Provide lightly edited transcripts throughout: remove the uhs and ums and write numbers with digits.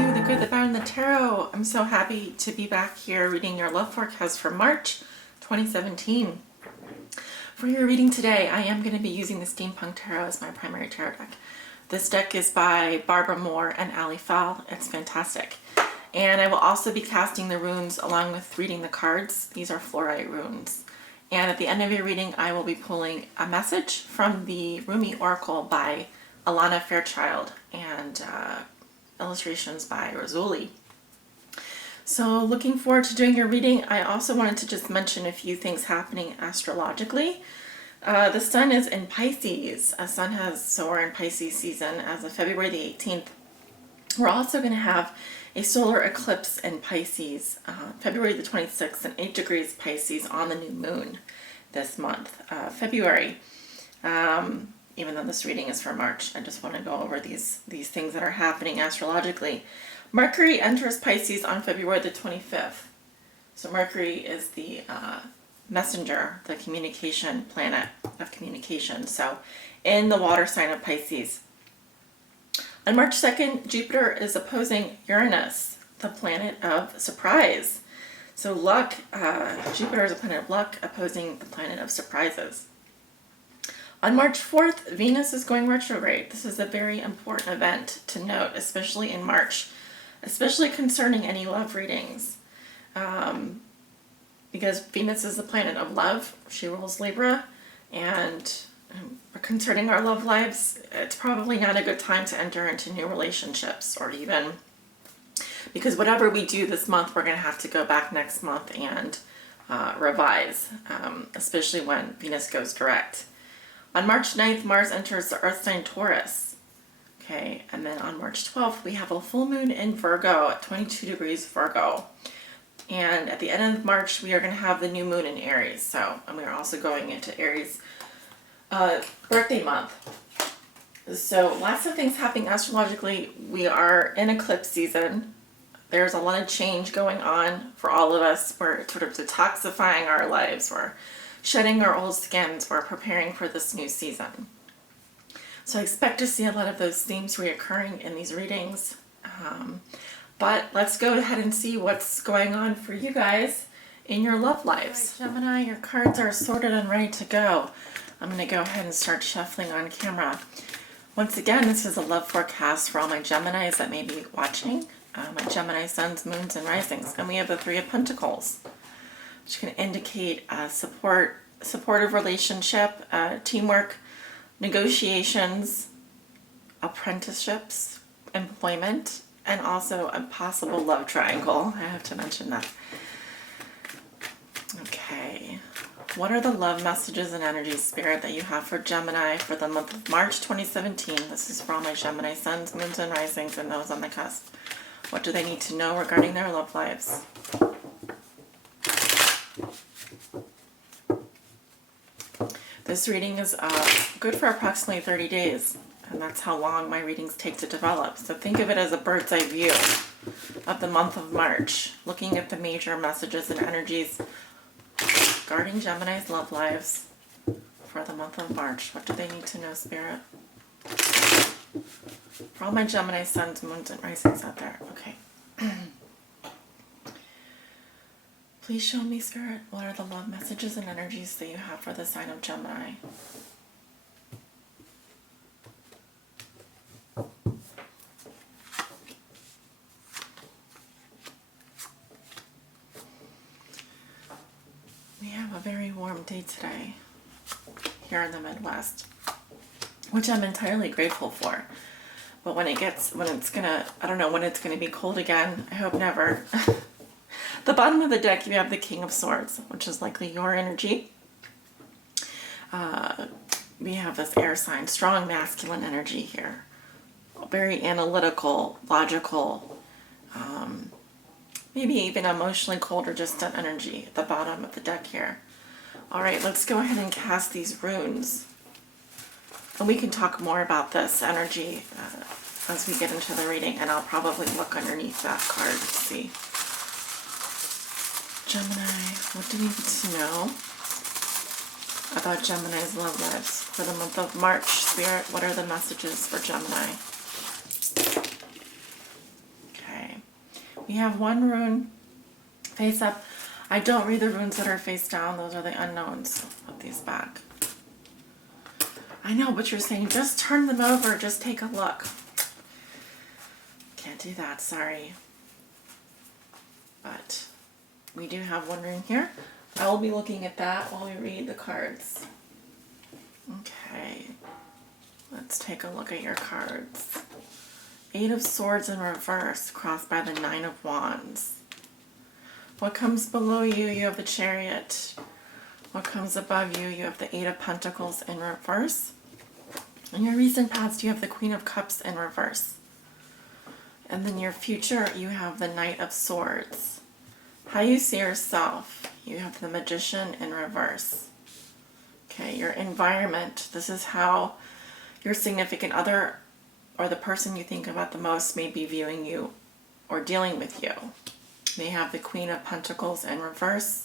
to The Good, the Bad, and the Tarot. I'm so happy to be back here reading your love forecast for March 2017. For your reading today, I am going to be using the Steampunk Tarot as my primary tarot deck. This deck is by Barbara Moore and Ali Fall. It's fantastic. And I will also be casting the runes along with reading the cards. These are fluorite runes. And at the end of your reading, I will be pulling a message from the Rumi Oracle by Alana Fairchild and illustrations by Razuli. So looking forward to doing your reading. I also wanted to just mention a few things happening astrologically. The sun is in Pisces. So we're in Pisces season as of February the 18th. We're also going to have a solar eclipse in Pisces, February the 26th and 8 degrees Pisces on the new moon this month, February. Even though this reading is for March, I just want to go over these things that are happening astrologically. Mercury enters Pisces on February the 25th. So Mercury is the messenger, the communication planet of communication. So in the water sign of Pisces. On March 2nd, Jupiter is opposing Uranus, the planet of surprise. So luck, Jupiter is a planet of luck opposing the planet of surprises. On March 4th, Venus is going retrograde. This is a very important event to note, especially in March, especially concerning any love readings. Because Venus is the planet of love. She rules Libra, and concerning our love lives, it's probably not a good time to enter into new relationships, or even because whatever we do this month, we're going to have to go back next month and revise, especially when Venus goes direct. On March 9th, Mars enters the Earth sign Taurus. Okay, and then on March 12th, we have a full moon in Virgo at 22 degrees Virgo. And at the end of March, we are going to have the new moon in Aries. And we are also going into Aries birthday month. So lots of things happening astrologically. We are in eclipse season. There's a lot of change going on for all of us. We're sort of detoxifying our lives. We're shedding our old skins. We're preparing for this new season. So I expect to see a lot of those themes reoccurring in these readings. But let's go ahead and see what's going on for you guys in your love lives. All right, Gemini, your cards are sorted and ready to go. I'm going to go ahead and start shuffling on camera. Once again, this is a love forecast for all my Geminis that may be watching. My Gemini Suns, Moons, and Risings. And we have the Three of Pentacles, which can indicate supportive relationship, teamwork, negotiations, apprenticeships, employment, and also a possible love triangle. I have to mention that. Okay. What are the love messages and energy spirit that you have for Gemini for the month of March 2017? This is for all my Gemini Suns, Moons, and Risings, and those on the cusp. What do they need to know regarding their love lives? This reading is good for approximately 30 days, and that's how long my readings take to develop. So think of it as a bird's eye view of the month of March, looking at the major messages and energies regarding Gemini's love lives for the month of March. What do they need to know, Spirit? For all my Gemini Suns, Moons, and Risings out there. Okay. Please show me, Spirit, what are the love messages and energies that you have for the sign of Gemini? We have a very warm day today here in the Midwest, which I'm entirely grateful for. But I don't know when it's gonna be cold again. I hope never. The bottom of the deck, you have the King of Swords, which is likely your energy. We have this air sign, strong masculine energy here. Very analytical, logical, maybe even emotionally cold or distant energy at the bottom of the deck here. All right, let's go ahead and cast these runes. And we can talk more about this energy as we get into the reading, and I'll probably look underneath that card to see. Gemini, what do we need to know about Gemini's love lives for the month of March? Spirit, what are the messages for Gemini? Okay. we have one rune face up. I don't read the runes that are face down. Those are the unknowns. Let's put these back. I know, but you're saying just turn them over, just take a look. Can't do that, sorry. But we do have one rune here. I will be looking at that while we read the cards. Okay, let's take a look at your cards. 8 of Swords in reverse, crossed by the 9 of Wands. What comes below you? You have the Chariot. What comes above you? You have the 8 of Pentacles in reverse. In your recent past, you have the Queen of Cups in reverse. And then your future, you have the Knight of Swords. How you see yourself, you have the Magician in reverse. Okay, your environment, this is how your significant other or the person you think about the most may be viewing you or dealing with you. They have the Queen of Pentacles in reverse.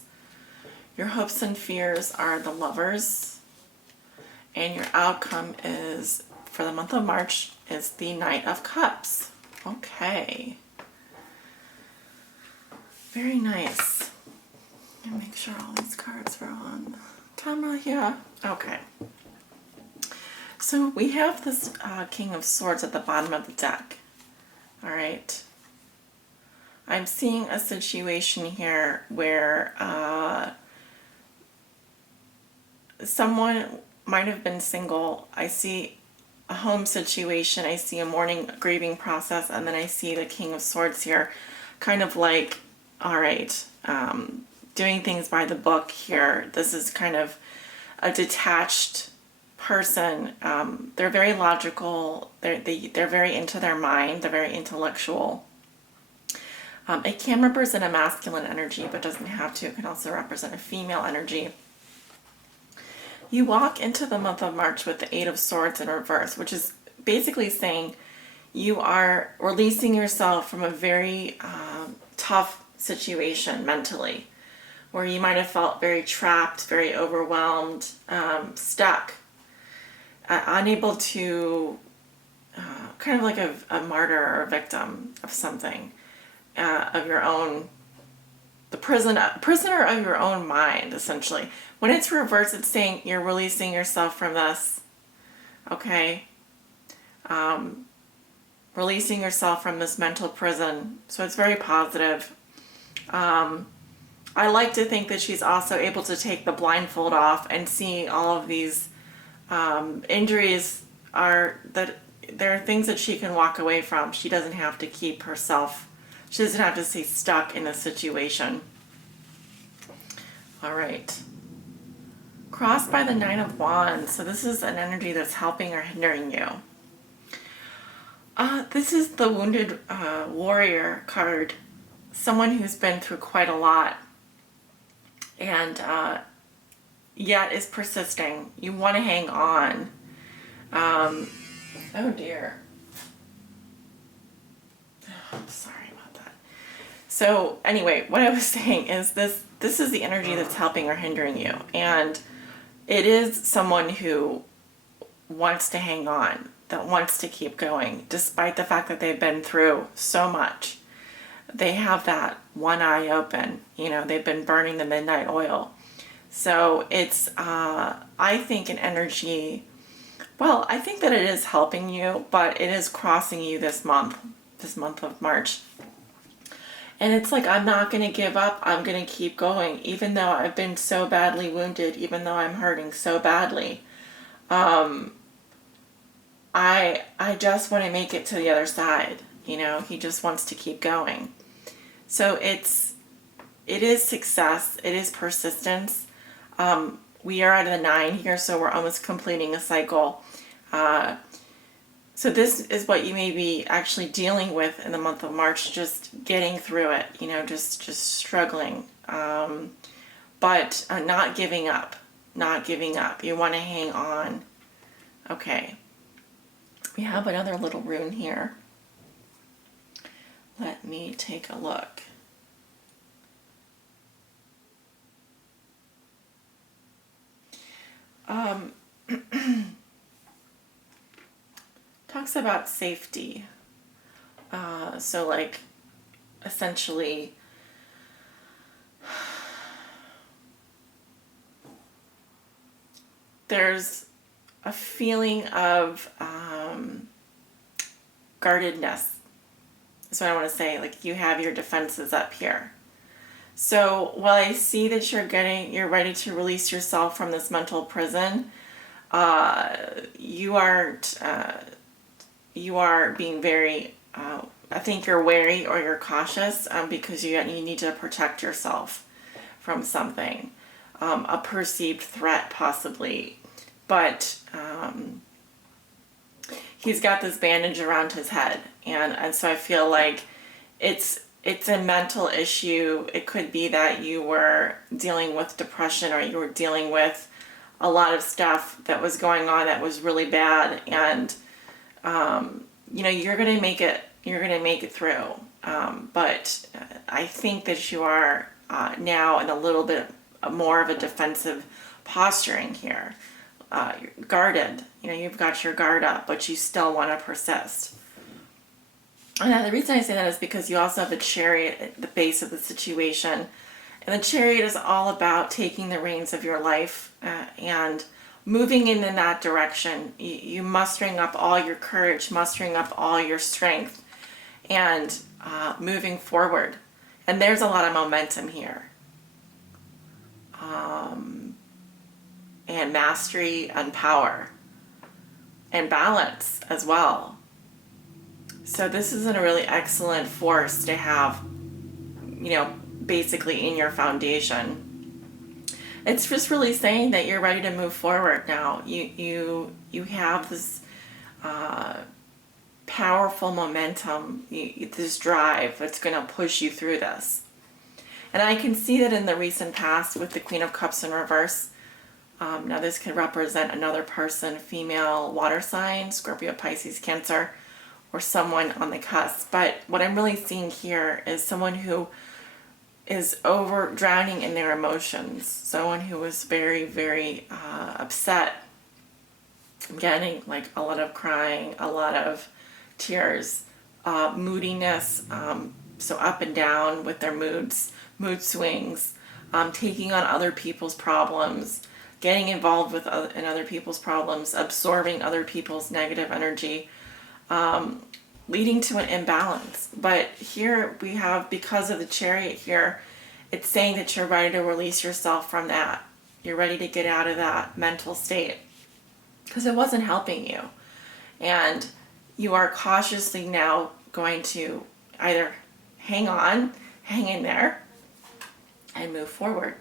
Your hopes and fears are the Lovers. And your outcome is, for the month of March, is the Knight of Cups. Okay. Very nice. And make sure all these cards are on camera here. Okay. So we have this King of Swords at the bottom of the deck. All right. I'm seeing a situation here where someone might have been single. I see a home situation. I see a mourning, grieving process, and then I see the King of Swords here, kind of like, all right, doing things by the book here. This is kind of a detached person. They're very logical. They're very into their mind. They're very intellectual. It can represent a masculine energy, but doesn't have to. It can also represent a female energy. You walk into the month of March with the 8 of Swords in reverse, which is basically saying you are releasing yourself from a very tough situation mentally, where you might have felt very trapped, very overwhelmed, stuck, unable to, kind of like a martyr or a victim of something, of your own, the prisoner of your own mind, essentially. When it's reversed, it's saying you're releasing yourself from this, okay? Releasing yourself from this mental prison. So it's very positive. I like to think that she's also able to take the blindfold off and see all of these injuries are that there are things that she can walk away from. She doesn't have to keep herself, she doesn't have to stay stuck in a situation. All right. Crossed by the 9 of Wands. So this is an energy that's helping or hindering you. This is the Wounded Warrior card. Someone who's been through quite a lot and yet is persisting. You want to hang on. Oh dear. Oh, sorry about that. So anyway, what I was saying is this is the energy that's helping or hindering you. And it is someone who wants to hang on, that wants to keep going, despite the fact that they've been through so much. They have that one eye open, you know, they've been burning the midnight oil. So it's, I think an energy, well, I think that it is helping you, but it is crossing you this month of March. And it's like, I'm not going to give up. I'm going to keep going, even though I've been so badly wounded, even though I'm hurting so badly. I just want to make it to the other side. You know, he just wants to keep going. So it is success. It is persistence. We are at a 9 here, so we're almost completing a cycle. So this is what you may be actually dealing with in the month of March, just getting through it, you know, just struggling, but not giving up, You want to hang on. Okay. We have another little rune here. Let me take a look. Talks about safety. So like essentially there's a feeling of guardedness. That's what I want to say. Like you have your defenses up here. So while I see that you're ready to release yourself from this mental prison, you are being very, I think you're wary or you're cautious because you need to protect yourself from something, a perceived threat possibly. But he's got this bandage around his head, and so I feel like it's a mental issue. It could be that you were dealing with depression, or you were dealing with a lot of stuff that was going on that was really bad, and you're gonna make it. You're gonna make it through. But I think that you are now in a little bit more of a defensive posturing here. You're guarded. You've got your guard up, but you still want to persist. And the reason I say that is because you also have a Chariot at the base of the situation. And the Chariot is all about taking the reins of your life and moving in that direction. You mustering up all your courage, mustering up all your strength, and moving forward. And there's a lot of momentum here. And mastery and power and balance as well. So this is a really excellent force to have, basically in your foundation. It's just really saying that you're ready to move forward now. You have this powerful momentum, this drive that's going to push you through this. And I can see that in the recent past with the Queen of Cups in reverse. Now this could represent another person, female, water sign, Scorpio, Pisces, Cancer, or someone on the cusp. But what I'm really seeing here is someone who is drowning in their emotions. Someone who is very, very upset. I'm getting like a lot of crying, a lot of tears, moodiness, so up and down with their moods, mood swings, taking on other people's problems, getting involved in other people's problems, absorbing other people's negative energy, leading to an imbalance. But here we have, because of the Chariot here, it's saying that you're ready to release yourself from that. You're ready to get out of that mental state because it wasn't helping you. And you are cautiously now going to either hang in there, and move forward.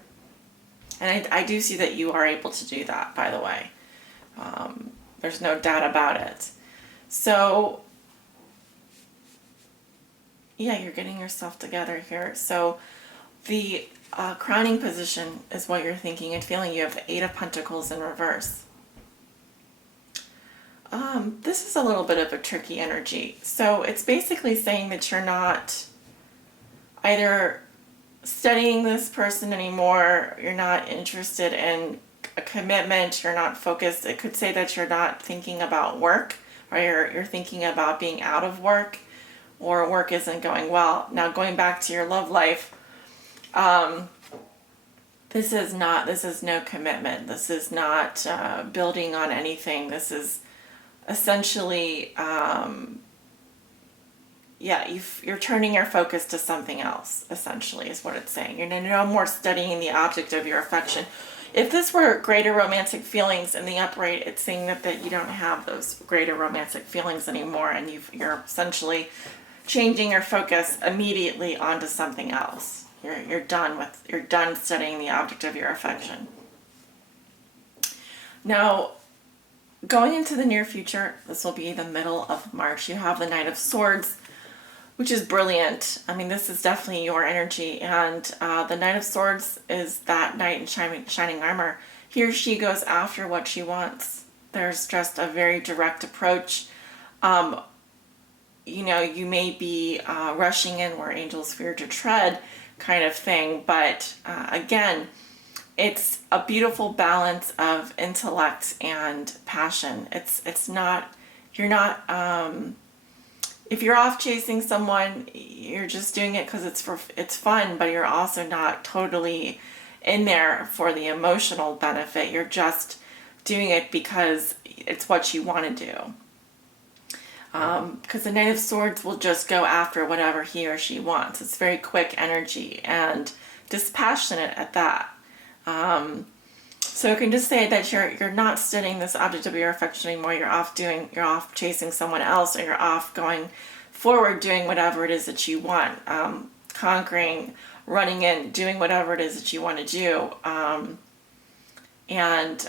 And I do see that you are able to do that, by the way. There's no doubt about it. So, yeah, you're getting yourself together here. So the crowning position is what you're thinking and feeling. You have the Eight of Pentacles in reverse. This is a little bit of a tricky energy. So it's basically saying that you're not either studying this person anymore, you're not interested in a commitment, you're not focused. It could say that you're not thinking about work, or you're thinking about being out of work, or work isn't going well. Now going back to your love life, this is no commitment. This is not building on anything. This is essentially you're turning your focus to something else, essentially, is what it's saying. You're no more studying the object of your affection. If this were greater romantic feelings in the upright, it's saying that you don't have those greater romantic feelings anymore, and you're essentially changing your focus immediately onto something else. You're done studying the object of your affection. Now, going into the near future, this will be the middle of March. You have the Knight of Swords, which is brilliant. I mean, this is definitely your energy. And the Knight of Swords is that knight in shining armor. He or she goes after what she wants. There's just a very direct approach. You may be rushing in where angels fear to tread kind of thing. But again, it's a beautiful balance of intellect and passion. You're not if you're off chasing someone, you're just doing it because it's fun, but you're also not totally in there for the emotional benefit. You're just doing it because it's what you want to do. Because the Knight of Swords will just go after whatever he or she wants. It's very quick energy and dispassionate at that. So it can just say that you're not studying this object of your affection anymore. You're off chasing someone else, or you're off going forward doing whatever it is that you want, conquering, running in, doing whatever it is that you want to do. And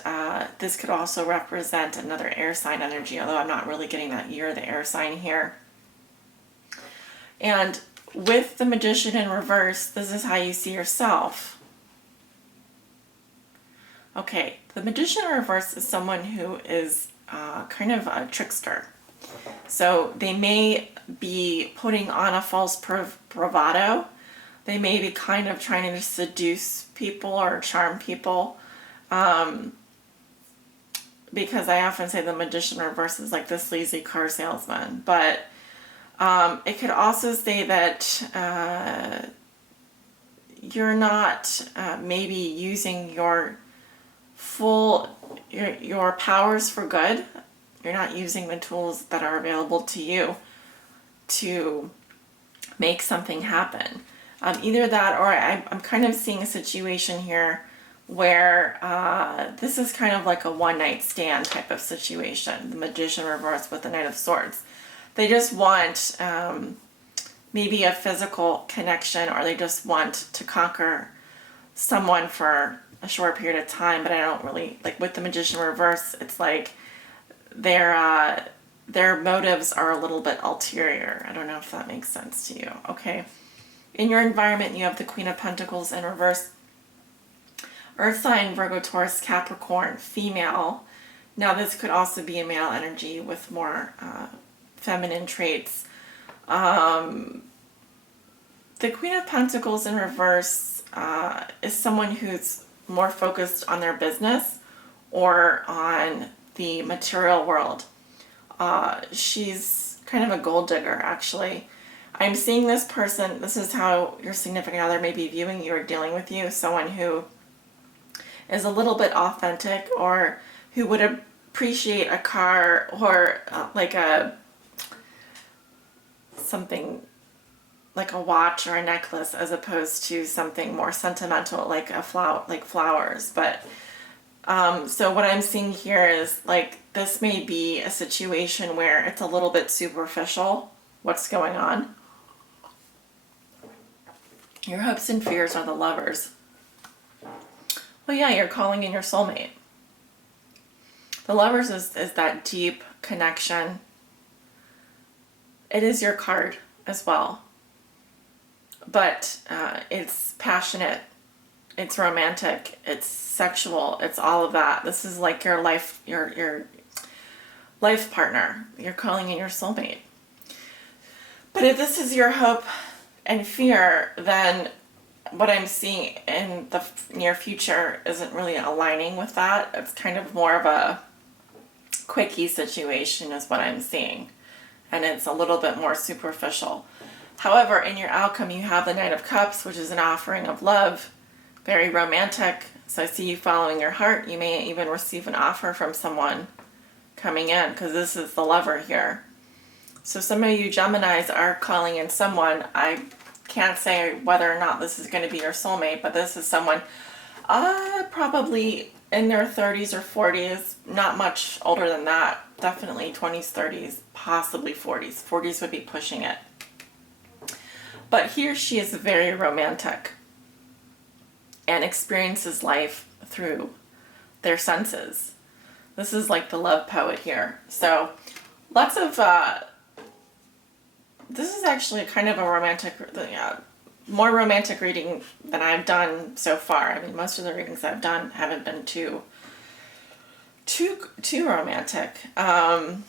this could also represent another air sign energy, although I'm not really getting that you're the air sign here. And with the Magician in reverse, this is how you see yourself. Okay, the Magician in reverse is someone who is kind of a trickster. So they may be putting on a false bravado. They may be kind of trying to seduce people or charm people. Because I often say the Magician in reverse is like the sleazy car salesman. But it could also say that you're not maybe using your your powers for good. You're not using the tools that are available to you to make something happen. Either that, or I'm kind of seeing a situation here where this is kind of like a one-night stand type of situation. The Magician reversed with the Knight of Swords. They just want maybe a physical connection, or they just want to conquer someone for a short period of time. But I don't really, like with the Magician reverse, it's like their motives are a little bit ulterior. I don't know if that makes sense to you. Okay. In your environment, you have the Queen of Pentacles in reverse. Earth sign, Virgo, Taurus, Capricorn, female. Now this could also be a male energy with more feminine traits. The Queen of Pentacles in reverse is someone who's more focused on their business or on the material world. She's kind of a gold digger, actually. I'm seeing this person, this is how your significant other may be viewing you or dealing with you, someone who is a little bit authentic, or who would appreciate a car or like something like a watch or a necklace, as opposed to something more sentimental like flowers. But so what I'm seeing here is like this may be a situation where it's a little bit superficial what's going on. Your hopes and fears are the Lovers. Well, yeah, you're calling in your soulmate. The Lovers is that deep connection. It is your card as well. But it's passionate, it's romantic, it's sexual, it's all of that. This is like your life partner. You're calling in your soulmate. But if this is your hope and fear, then what I'm seeing in the near future isn't really aligning with that. It's kind of more of a quickie situation is what I'm seeing. And it's a little bit more superficial. However, in your outcome, you have the Knight of Cups, which is an offering of love, very romantic. So I see you following your heart. You may even receive an offer from someone coming in, because this is the Lover here. So some of you Geminis are calling in someone. I can't say whether or not this is going to be your soulmate, but this is someone probably in their 30s or 40s, not much older than that. Definitely 20s, 30s, possibly 40s. 40s would be pushing it. But he or she is very romantic and experiences life through their senses. This is like the love poet here. So lots of, this is actually kind of a romantic, more romantic reading than I've done so far. I mean, most of the readings I've done haven't been too romantic. Some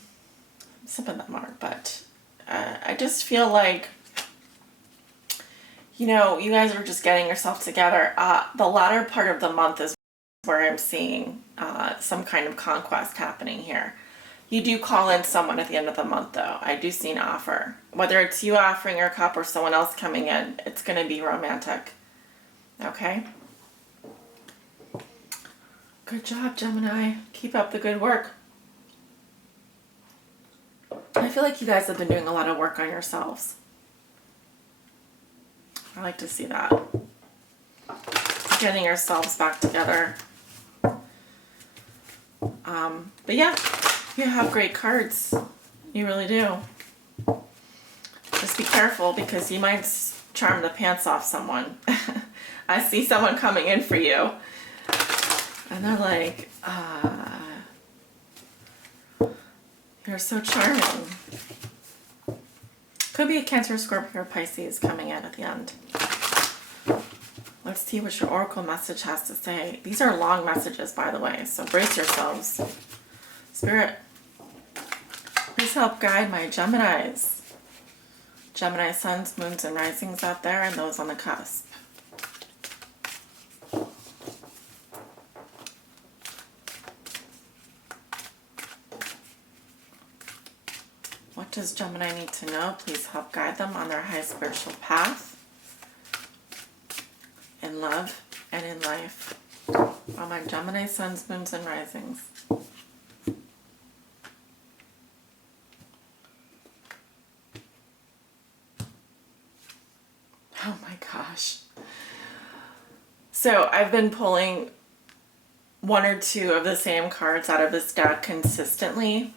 of them are, but I just feel like, you know, you guys are just getting yourself together. The latter part of the month is where I'm seeing some kind of conquest happening here. You do call in someone at the end of the month, though. I do see an offer. Whether it's you offering your cup or someone else coming in, it's going to be romantic. Okay? Good job, Gemini. Keep up the good work. I feel like you guys have been doing a lot of work on yourselves. I like to see that. Getting yourselves back together. But yeah, you have great cards. You really do. Just be careful because you might charm the pants off someone. I see someone coming in for you. And they're like, you're so charming. Could be a Cancer, Scorpio, or Pisces coming in at the end. Let's see what your oracle message has to say. These are long messages, by the way, so brace yourselves. Spirit, please help guide my Geminis. Gemini suns, moons, and risings out there, and those on the cusp. What does Gemini need to know? Please help guide them on their high spiritual path. In love and in life. All my Gemini suns, moons, and risings. Oh my gosh. So I've been pulling one or two of the same cards out of this deck consistently.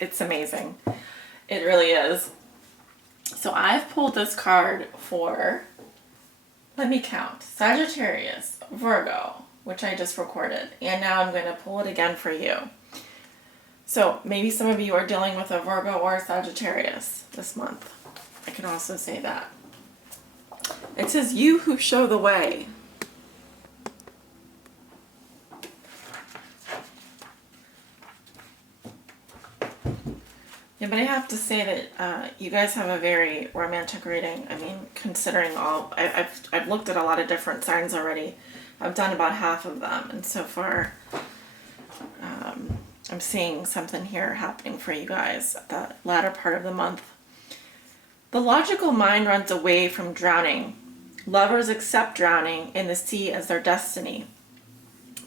It's amazing. It really is. So I've pulled this card for, let me count, Sagittarius, Virgo, which I just recorded, and now I'm going to pull it again for you. So maybe some of you are dealing with a Virgo or a Sagittarius this month. I can also say that. It says, you who show the way. Yeah, but I have to say that you guys have a very romantic reading. I mean, considering all, I've looked at a lot of different signs already. I've done about half of them, and so far, I'm seeing something here happening for you guys at the latter part of the month. The logical mind runs away from drowning. Lovers accept drowning in the sea as their destiny.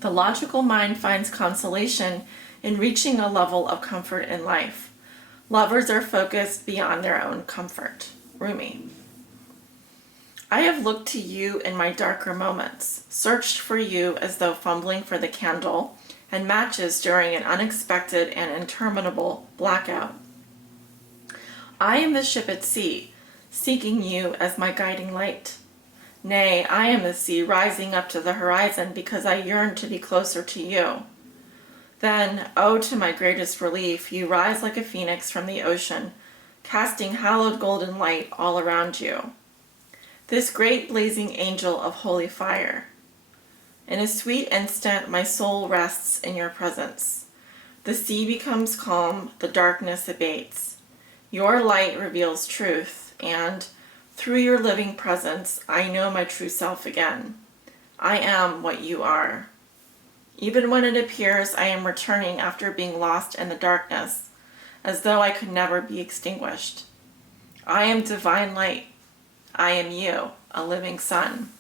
The logical mind finds consolation in reaching a level of comfort in life. Lovers are focused beyond their own comfort. Rumi. I have looked to you in my darker moments, searched for you as though fumbling for the candle and matches during an unexpected and interminable blackout. I am the ship at sea, seeking you as my guiding light. Nay, I am the sea rising up to the horizon because I yearn to be closer to you. Then, oh, to my greatest relief, you rise like a phoenix from the ocean, casting hallowed golden light all around you. This great blazing angel of holy fire. In a sweet instant, my soul rests in your presence. The sea becomes calm, the darkness abates. Your light reveals truth, and through your living presence, I know my true self again. I am what you are. Even when it appears I am returning after being lost in the darkness, as though I could never be extinguished. I am divine light. I am you, a living sun.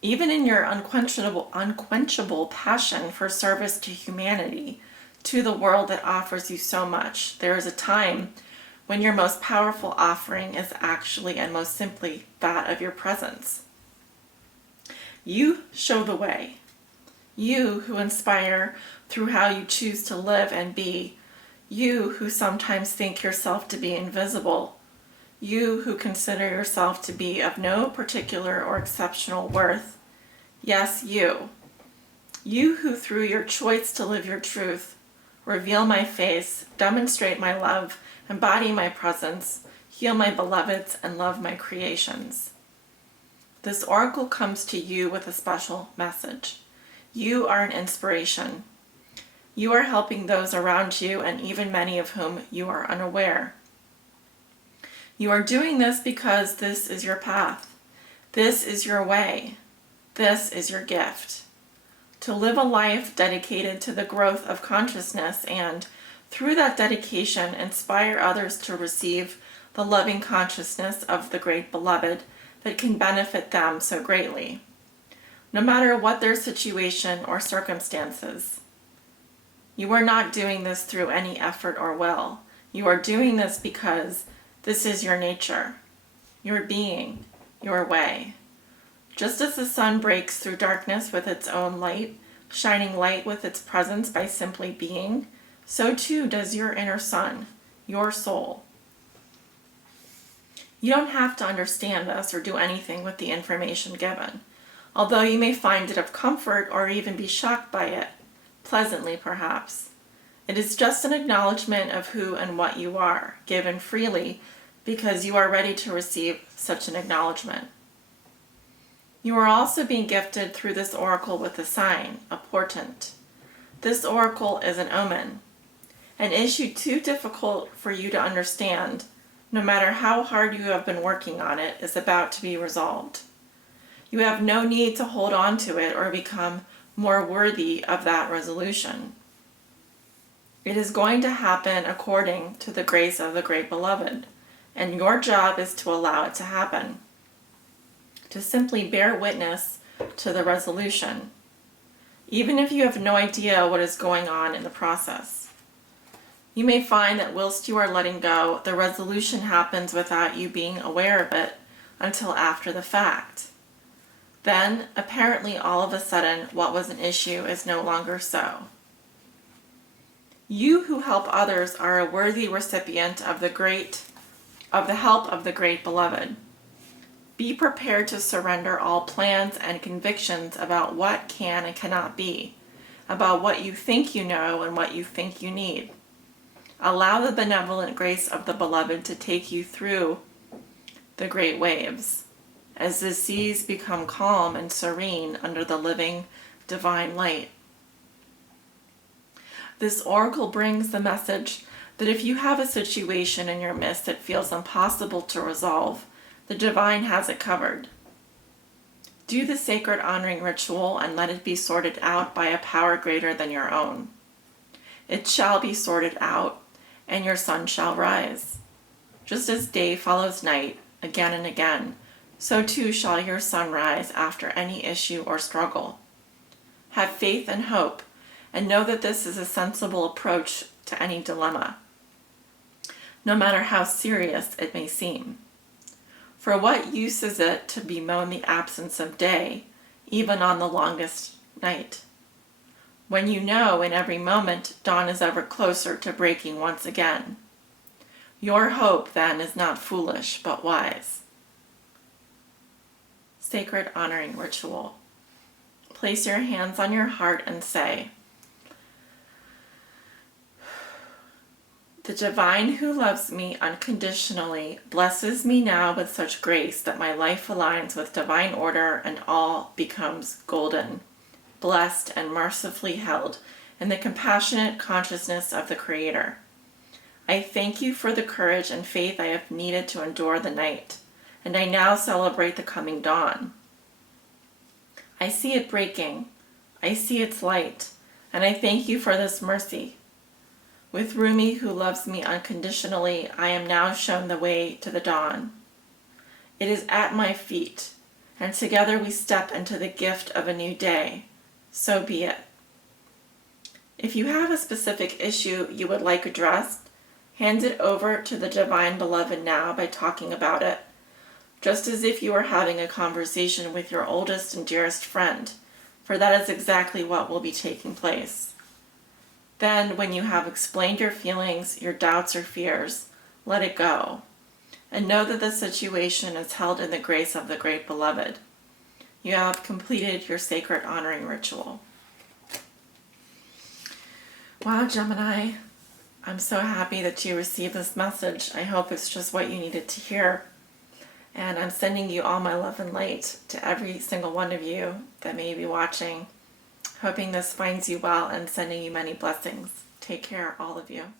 Even in your unquenchable passion for service to humanity, to the world that offers you so much, there is a time when your most powerful offering is actually and most simply that of your presence. You show the way. You who inspire through how you choose to live and be. You who sometimes think yourself to be invisible. You who consider yourself to be of no particular or exceptional worth. Yes, you. You who through your choice to live your truth, reveal my face, demonstrate my love, embody my presence, heal my beloveds, and love my creations. This oracle comes to you with a special message. You are an inspiration. You are helping those around you, and even many of whom you are unaware. You are doing this because this is your path. This is your way. This is your gift. to live a life dedicated to the growth of consciousness and, through that dedication, inspire others to receive the loving consciousness of the great beloved that can benefit them so greatly, no matter what their situation or circumstances. You are not doing this through any effort or will. You are doing this because this is your nature, your being, your way. Just as the sun breaks through darkness with its own light, shining light with its presence by simply being, so too does your inner sun, your soul. You don't have to understand this or do anything with the information given, although you may find it of comfort or even be shocked by it, pleasantly perhaps. It is just an acknowledgement of who and what you are, given freely because you are ready to receive such an acknowledgement. You are also being gifted through this oracle with a sign, a portent. This oracle is an omen. An issue too difficult for you to understand, no matter how hard you have been working on it, is about to be resolved. You have no need to hold on to it or become more worthy of that resolution. It is going to happen according to the grace of the great beloved, and your job is to allow it to happen, to simply bear witness to the resolution, even if you have no idea what is going on in the process. You may find that whilst you are letting go, the resolution happens without you being aware of it until after the fact. Then, apparently all of a sudden, what was an issue is no longer so. You who help others are a worthy recipient of the help of the great beloved. Be prepared to surrender all plans and convictions about what can and cannot be, about what you think you know and what you think you need. Allow the benevolent grace of the beloved to take you through the great waves, as the seas become calm and serene under the living divine light. This oracle brings the message that if you have a situation in your midst that feels impossible to resolve, the divine has it covered. Do the sacred honoring ritual and let it be sorted out by a power greater than your own. It shall be sorted out, and your sun shall rise. Just as day follows night, again and again, so too shall your sun rise after any issue or struggle. Have faith and hope, and know that this is a sensible approach to any dilemma, no matter how serious it may seem. For what use is it to bemoan the absence of day, even on the longest night, when you know in every moment dawn is ever closer to breaking once again? Your hope, then, is not foolish, but wise. Sacred honoring ritual. Place your hands on your heart and say, "The divine who loves me unconditionally blesses me now with such grace that my life aligns with divine order and all becomes golden, blessed and mercifully held in the compassionate consciousness of the Creator. I thank you for the courage and faith I have needed to endure the night, and I now celebrate the coming dawn. I see it breaking, I see its light, and I thank you for this mercy. With Rumi, who loves me unconditionally, I am now shown the way to the dawn. It is at my feet, and together we step into the gift of a new day. So be it." If you have a specific issue you would like addressed, hand it over to the divine beloved now by talking about it, just as if you were having a conversation with your oldest and dearest friend, for that is exactly what will be taking place. Then, when you have explained your feelings, your doubts or fears, let it go, and know that the situation is held in the grace of the great beloved. You have completed your sacred honoring ritual. Wow, Gemini, I'm so happy that you received this message. I hope it's just what you needed to hear. And I'm sending you all my love and light to every single one of you that may be watching. Hoping this finds you well and sending you many blessings. Take care, all of you.